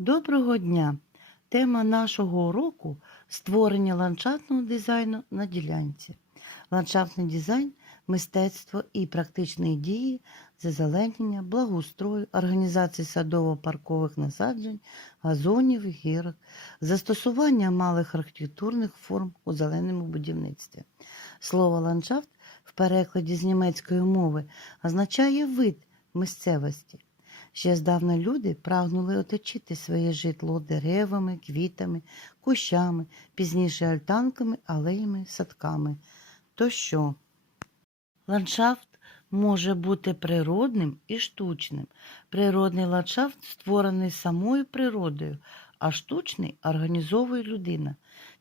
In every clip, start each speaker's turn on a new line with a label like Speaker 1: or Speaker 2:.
Speaker 1: Доброго дня! Тема нашого уроку створення ландшафтного дизайну на ділянці. Ландшафтний дизайн мистецтво і практичні дії зазеленення, благоустрою, організації садово-паркових насаджень, газонів, гірок, застосування малих архітектурних форм у зеленому будівництві. Слово ландшафт в перекладі з німецької мови означає вид місцевості. Ще здавна люди прагнули оточити своє житло деревами, квітами, кущами, пізніше альтанками, алеями, садками. То що? Ландшафт може бути природним і штучним. Природний ландшафт створений самою природою, а штучний організовує людина.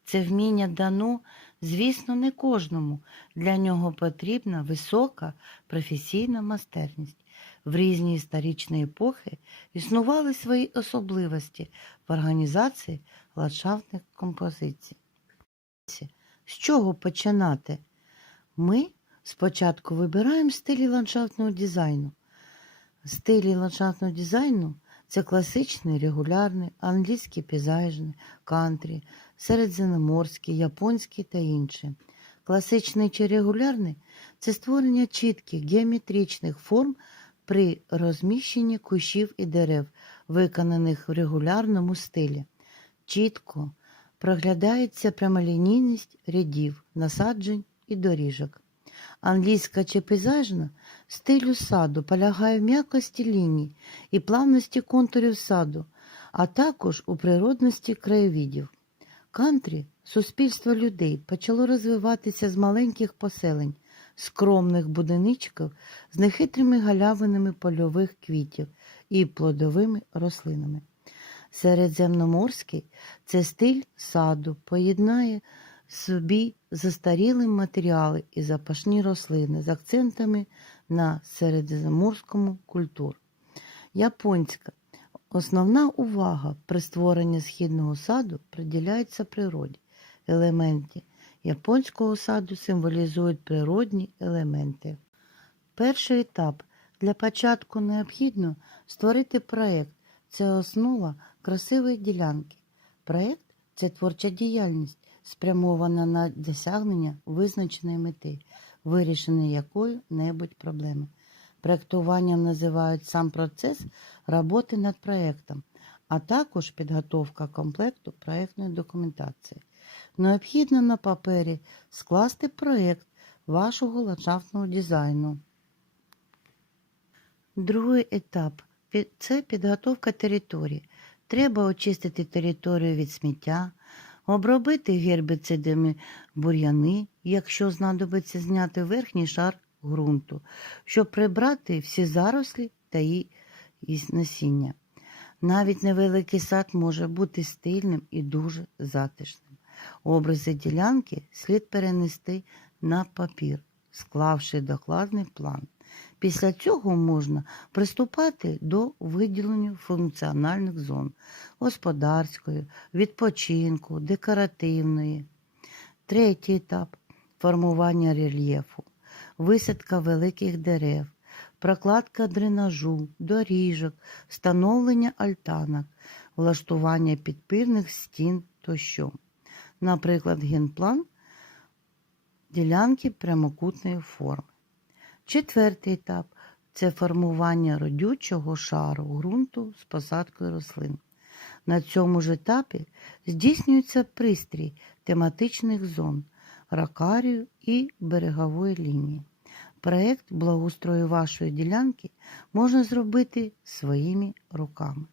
Speaker 1: Це вміння дано, звісно, не кожному. Для нього потрібна висока професійна майстерність. В різні історичні епохи існували свої особливості в організації ландшафтних композицій. З чого починати? Ми спочатку вибираємо стилі ландшафтного дизайну. Стилі ландшафтного дизайну це класичний, регулярний, англійський пейзажний, кантрі, середземноморський, японський та інші. Класичний чи регулярний це створення чітких геометричних форм при розміщенні кущів і дерев, виконаних в регулярному стилі. Чітко проглядається прямолінійність рядів, насаджень і доріжок. Англійська чи пейзажна стилю саду полягає в м'якості ліній і плавності контурів саду, а також у природності краєвидів. Кантрі суспільство людей почало розвиватися з маленьких поселень, скромних будиничків з нехитрими галявинами польових квітів і плодовими рослинами. Середземноморський це стиль саду, поєднає собі застарілі матеріали і запашні рослини з акцентами на середземноморському культуру. Японська Основна увага при створенні східного саду приділяється природі. Елементи японського саду символізують природні елементи. Перший етап для початку необхідно створити проєкт. Це основа красивої ділянки. Проєкт це творча діяльність, спрямована на досягнення визначеної мети, вирішення якої-небудь проблеми. Проєктуванням називають сам процес роботи над проєктом, а також підготовка комплекту проєктної документації. Необхідно на папері скласти проєкт вашого ландшафтного дизайну. Другий етап це підготовка території. Треба очистити територію від сміття, обробити гербіцидами бур'яни, якщо знадобиться зняти верхній шар ґрунту, щоб прибрати всі зарослі та її насіння. Навіть невеликий сад може бути стильним і дуже затишним. Образи ділянки слід перенести на папір, склавши докладний план. Після цього можна приступати до виділення функціональних зон господарської, відпочинку, декоративної. Третій етап формування рельєфу, висадка великих дерев, прокладка дренажу, доріжок, встановлення альтанок, влаштування підпірних стін тощо. Наприклад, генплан ділянки прямокутної форми. Четвертий етап це формування родючого шару ґрунту з посадкою рослин. На цьому ж етапі здійснюється пристрій тематичних зон, ракарію і берегової лінії. Проєкт благоустрою вашої ділянки можна зробити своїми руками.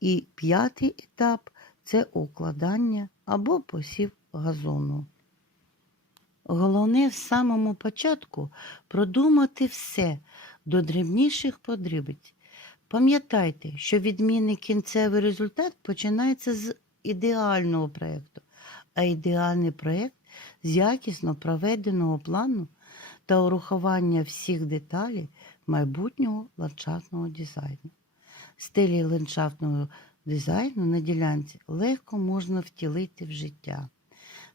Speaker 1: І п'ятий етап це укладання або посів газону. Головне в самому початку продумати все до дрібніших подрібиць. Пам'ятайте, що відмінний кінцевий результат починається з ідеального проєкту, а ідеальний проєкт з якісно проведеного плану та урахування всіх деталей майбутнього ландшафтного дизайну. Стилі ландшафтного дизайну на ділянці легко можна втілити в життя.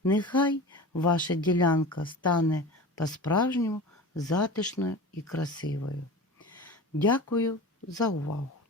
Speaker 1: Нехай ваша ділянка стане по-справжньому затишною і красивою. Дякую за увагу!